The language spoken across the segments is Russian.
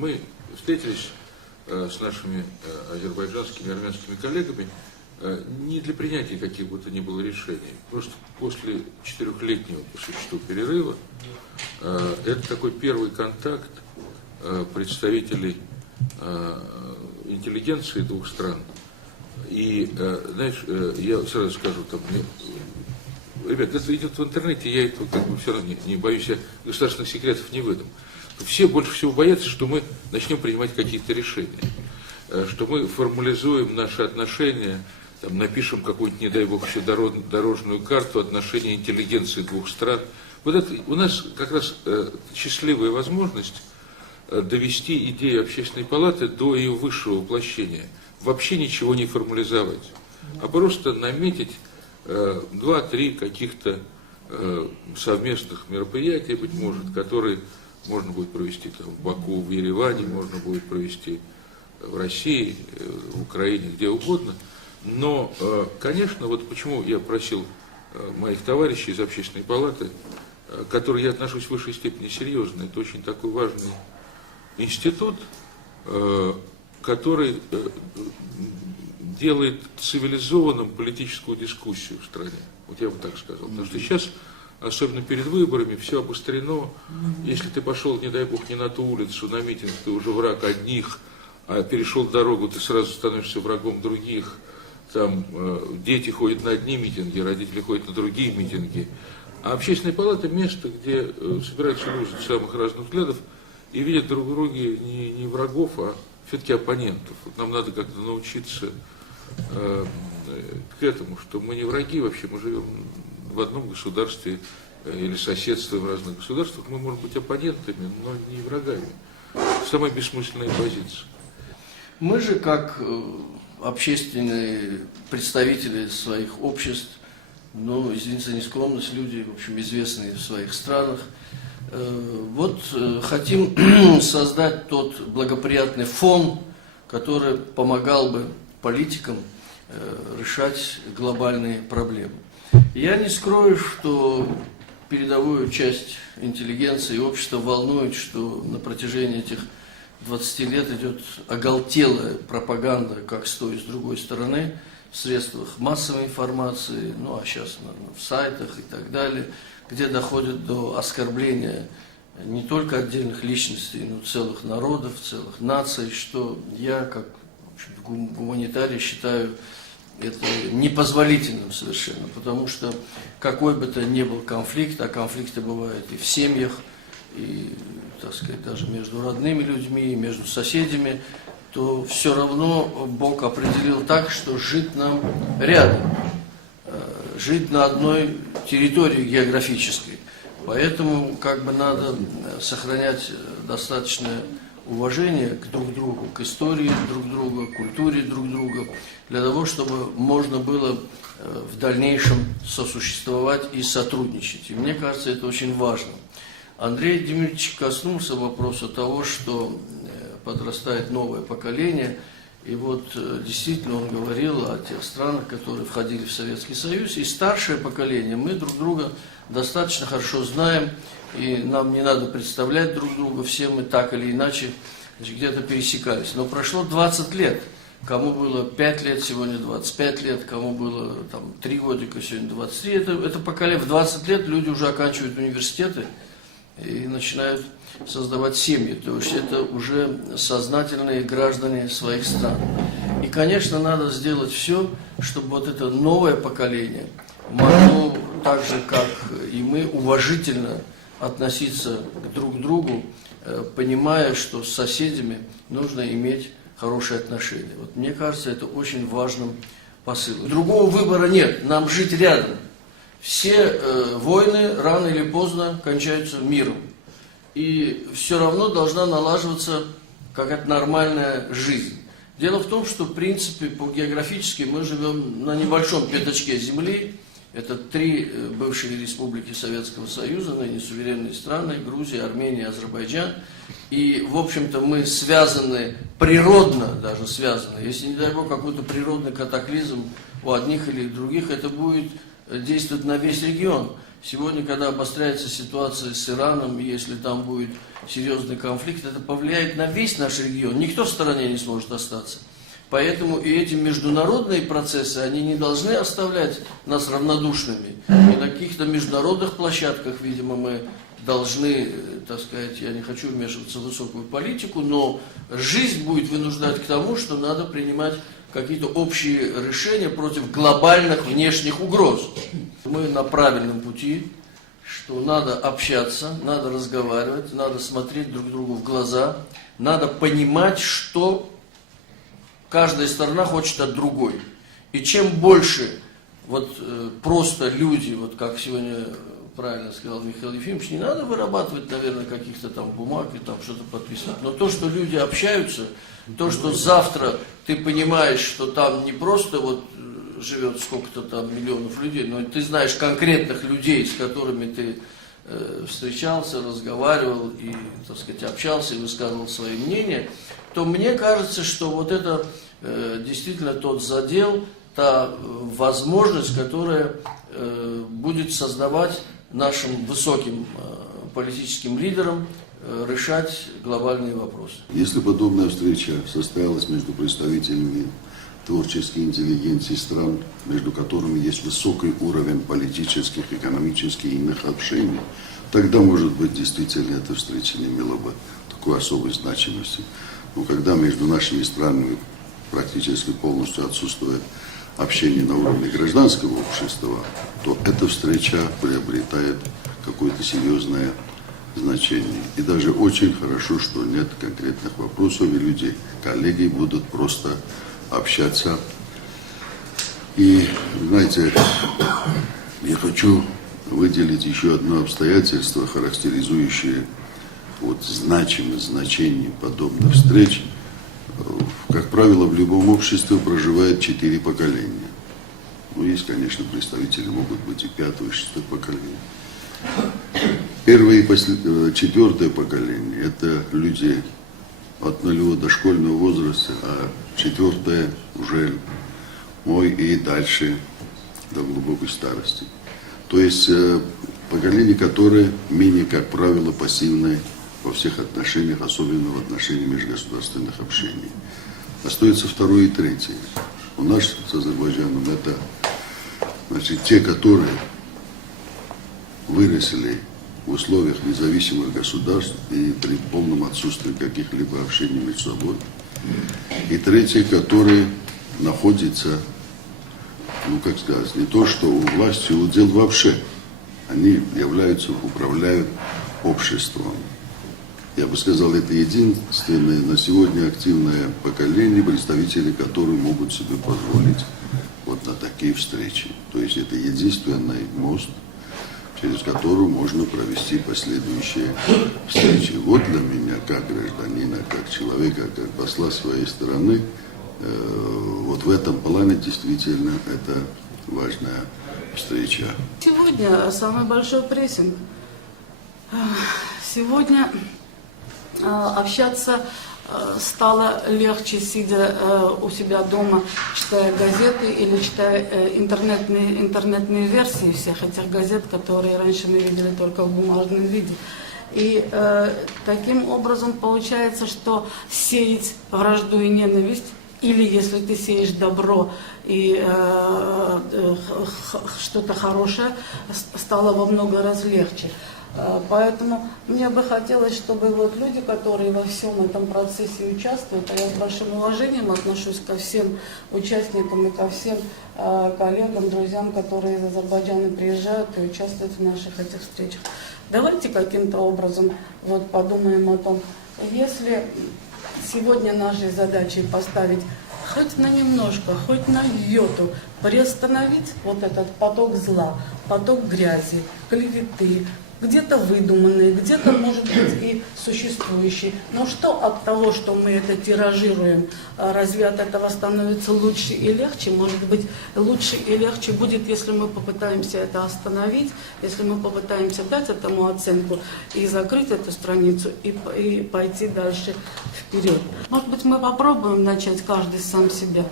Мы встретились с нашими азербайджанскими и армянскими коллегами не для принятия каких бы то ни было решений. Просто после 4-летнего по существу перерыва это такой первый контакт представителей интеллигенции двух стран. И, знаешь, я сразу скажу, там, ребят, это идет в интернете, я этого как бы все равно не боюсь, я государственных секретов не выдам. Все больше всего боятся, что мы начнем принимать какие-то решения, что мы формализуем наши отношения, там, напишем какую-нибудь, не дай бог, еще дорожную карту отношений интеллигенции двух стран. Вот это у нас как раз счастливая возможность довести идею Общественной палаты до ее высшего воплощения. Вообще ничего не формализовать, а просто наметить 2-3 каких-то совместных мероприятия, быть может, которые можно будет провести там, в Баку, в Ереване, можно будет провести в России, в Украине, где угодно. Но, конечно, вот почему я просил моих товарищей из Общественной палаты, к которой я отношусь в высшей степени серьезно, это очень такой важный институт, который делает цивилизованным политическую дискуссию в стране. Вот я бы так сказал. Потому что сейчас, особенно перед выборами, все обострено. Если ты пошел, не дай бог, не на ту улицу, на митинг, ты уже враг одних, а перешел дорогу, ты сразу становишься врагом других. Там дети ходят на одни митинги, родители ходят на другие митинги. А Общественная палата – место, где собираются люди самых разных взглядов и видят друг в друге не врагов, а все-таки оппонентов. Вот нам надо как-то научиться к этому, что мы не враги вообще, мы живем в одном государстве или соседствуем в разных государствах, мы можем быть оппонентами, но не врагами. Самая бессмысленная позиция. Мы же, как общественные представители своих обществ, ну, извините за нескромность, люди, в общем, известные в своих странах, вот хотим создать тот благоприятный фон, который помогал бы политикам решать глобальные проблемы. Я не скрою, что передовую часть интеллигенции и общества волнует, что на протяжении этих 20 лет идет оголтелая пропаганда как с той и с другой стороны, в средствах массовой информации, ну а сейчас в сайтах и так далее, где доходит до оскорбления не только отдельных личностей, но целых народов, целых наций, что я, как гуманитарий, считаю это непозволительным совершенно, потому что какой бы то ни был конфликт, а конфликты бывают и в семьях, и, так сказать, даже между родными людьми, и между соседями, то все равно Бог определил так, что жить нам рядом, жить на одной территории географической. Поэтому как бы надо сохранять достаточное уважение к друг другу, к истории друг друга, к культуре друг друга, для того, чтобы можно было в дальнейшем сосуществовать и сотрудничать. И мне кажется, это очень важно. Андрей Дмитриевич коснулся вопроса того, что подрастает новое поколение. И вот действительно он говорил о тех странах, которые входили в Советский Союз. И старшее поколение, мы друг друга достаточно хорошо знаем, и нам не надо представлять друг друга, все мы так или иначе где-то пересекались. Но прошло 20 лет. Кому было 5 лет, сегодня 25 лет, кому было там, 3 годика, сегодня 23. Это поколение. В 20 лет люди уже оканчивают университеты и начинают создавать семьи. То есть это уже сознательные граждане своих стран. И, конечно, надо сделать все, чтобы вот это новое поколение могло так же, как и мы, уважительно относиться друг к другу, понимая, что с соседями нужно иметь хорошие отношения. Вот мне кажется, это очень важным посылом. Другого выбора нет, нам жить рядом. Все войны рано или поздно кончаются миром. И все равно должна налаживаться какая-то нормальная жизнь. Дело в том, что, в принципе, по-географически мы живем на небольшом пятачке земли. Это 3 бывшие республики Советского Союза, ныне суверенные страны, Грузия, Армения, Азербайджан. И, в общем-то, мы связаны, природно даже связаны. Если, не дай бог, какой-то природный катаклизм у одних или других, это будет действует на весь регион. Сегодня, когда обостряется ситуация с Ираном, если там будет серьезный конфликт, это повлияет на весь наш регион. Никто в стороне не сможет остаться. Поэтому и эти международные процессы, они не должны оставлять нас равнодушными. И на каких-то международных площадках, видимо, мы должны, так сказать, я не хочу вмешиваться в высокую политику, но жизнь будет вынуждать к тому, что надо принимать какие-то общие решения против глобальных внешних угроз. Мы на правильном пути, что надо общаться, надо разговаривать, надо смотреть друг другу в глаза, надо понимать, что каждая сторона хочет от другой. И чем больше просто люди, как сегодня правильно сказал Михаил Ефимович, не надо вырабатывать, наверное, каких-то там бумаг и там что-то подписывать. Но то, что люди общаются, то, что завтра ты понимаешь, что там не просто живет сколько-то там миллионов людей, но ты знаешь конкретных людей, с которыми ты встречался, разговаривал и, так сказать, общался и высказывал свои мнения, то мне кажется, что это действительно тот задел, та возможность, которая будет создавать нашим высоким политическим лидерам решать глобальные вопросы. Если подобная встреча состоялась между представителями творческой интеллигенции стран, между которыми есть высокий уровень политических, экономических и иных общений, тогда, может быть, действительно эта встреча не имела бы такой особой значимости. Но когда между нашими странами практически полностью отсутствует общение на уровне гражданского общества, то эта встреча приобретает какое-то серьезное значение. И даже очень хорошо, что нет конкретных вопросов, и люди, коллеги будут просто общаться. И, знаете, я хочу выделить еще одно обстоятельство, характеризующее значимость, значение подобных встреч. Как правило, в любом обществе проживает 4 поколения. Есть, конечно, представители, могут быть и 5-е, и 6-е поколения. Первое и 4-е поколение – это люди от 0 до школьного возраста, а 4-е уже и дальше до глубокой старости. То есть поколение, которое менее, как правило, пассивное во всех отношениях, особенно в отношении межгосударственных общений. Остается 2-е и 3-е. У нас с Азербайджаном это, те, которые выросли в условиях независимых государств и при полном отсутствии каких-либо общений между собой. И 3-е, которые находятся, не то что у власти, удел вообще. Они управляют обществом. Я бы сказал, это единственное на сегодня активное поколение, представители которых могут себе позволить на такие встречи. То есть это единственный мост, через который можно провести последующие встречи. Для меня, как гражданина, как человека, как посла своей страны, в этом плане действительно это важная встреча. Сегодня самый большой прессинг. Сегодня общаться стало легче, сидя у себя дома, читая газеты или читая интернетные версии всех этих газет, которые раньше мы видели только в бумажном виде. И таким образом получается, что сеять вражду и ненависть, или если ты сеешь добро и что-то хорошее, стало во много раз легче. Поэтому мне бы хотелось, чтобы люди, которые во всем этом процессе участвуют, а я с большим уважением отношусь ко всем участникам и ко всем коллегам, друзьям, которые из Азербайджана приезжают и участвуют в наших этих встречах. Давайте каким-то образом подумаем о том, если сегодня нашей задачей поставить хоть на немножко, хоть на йоту, приостановить этот поток зла, поток грязи, клеветы, где-то выдуманные, где-то, может быть, и существующие. Но что от того, что мы это тиражируем, разве от этого становится лучше и легче? Может быть, лучше и легче будет, если мы попытаемся это остановить, если мы попытаемся дать этому оценку и закрыть эту страницу и пойти дальше вперед. Может быть, мы попробуем начать каждый сам себя.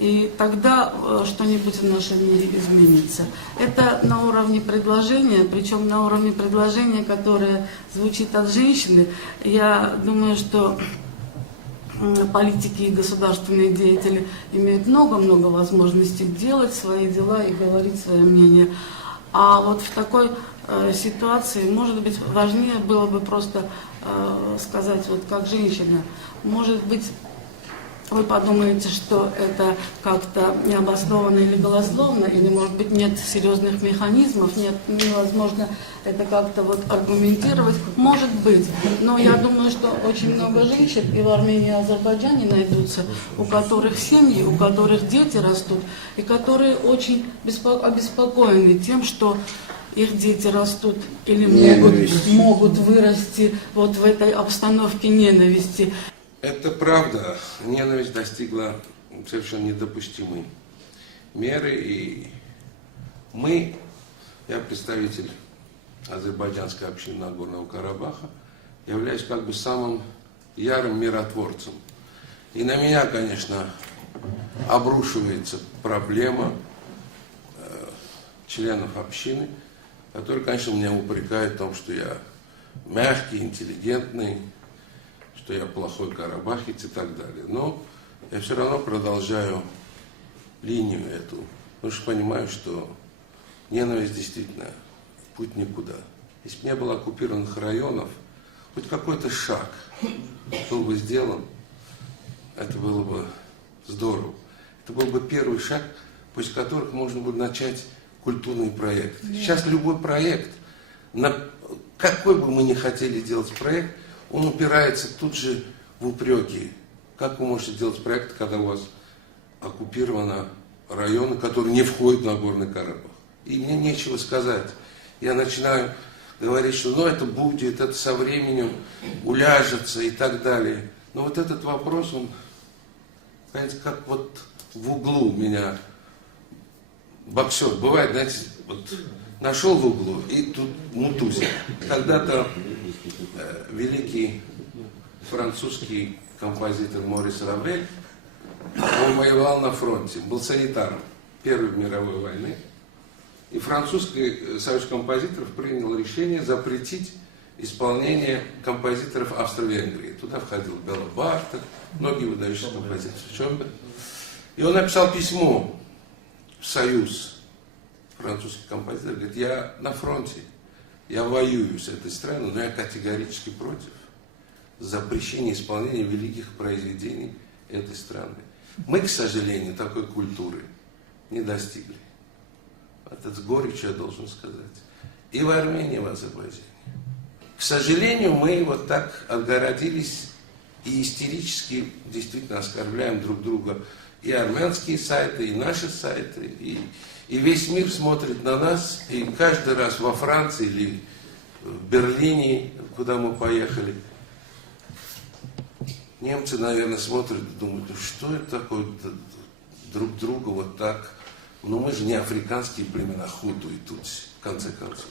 И тогда что-нибудь в нашем мире изменится. Это на уровне предложения, причем на уровне предложения, которое звучит от женщины. Я думаю, что политики и государственные деятели имеют много-много возможностей делать свои дела и говорить свое мнение. А вот в такой ситуации, может быть, важнее было бы просто сказать, вот как женщина, может быть, вы подумаете, что это как-то необоснованно или голословно, или, может быть, нет серьезных механизмов, нет, невозможно это как-то вот аргументировать. Может быть, но я думаю, что очень много женщин и в Армении, и в Азербайджане найдутся, у которых семьи, у которых дети растут, и которые очень обеспокоены тем, что их дети растут или могут вырасти вот в этой обстановке ненависти. Это правда. Ненависть достигла совершенно недопустимой меры. И я представитель азербайджанской общины Нагорного Карабаха, являюсь как бы самым ярым миротворцем. И на меня, конечно, обрушивается проблема членов общины, которые, конечно, меня упрекают в том, что я мягкий, интеллигентный, что я плохой карабахец и так далее. Но я все равно продолжаю линию эту, потому что понимаю, что ненависть действительно путь никуда. Если бы не было оккупированных районов, хоть какой-то шаг был бы сделан, это было бы здорово. Это был бы первый шаг, после которых можно было начать культурный проект. Сейчас любой проект, какой бы мы ни хотели делать проект, он упирается тут же в упреки. Как вы можете делать проект, когда у вас оккупированы районы, которые не входят в Нагорный Карабах? И мне нечего сказать. Я начинаю говорить, что это будет, это со временем уляжется и так далее. Но вот этот вопрос, он, понимаете, как вот в углу меня боксер. Бывает, знаете, вот нашел в углу и тут мутузит. Когда-то великий французский композитор Морис Равель, он воевал на фронте, был санитаром Первой мировой войны. И французский союз композиторов принял решение запретить исполнение композиторов Австро-Венгрии. Туда входил Béla Bartók, многие выдающиеся композиторы, Чомбер. И он написал письмо в союз французских композиторов, говорит, я на фронте, я воюю с этой страной, но я категорически против запрещения исполнения великих произведений этой страны. Мы, к сожалению, такой культуры не достигли. Это с горечью я должен сказать. И в Армении, и в Азербайджане. К сожалению, мы вот так отгородились и истерически действительно оскорбляем друг друга. И армянские сайты, и наши сайты, и весь мир смотрит на нас, и каждый раз во Франции или в Берлине, куда мы поехали, немцы, наверное, смотрят и думают, что это такое, друг друга вот так. Но мы же не африканские племена Хуту и Тутси, в конце концов.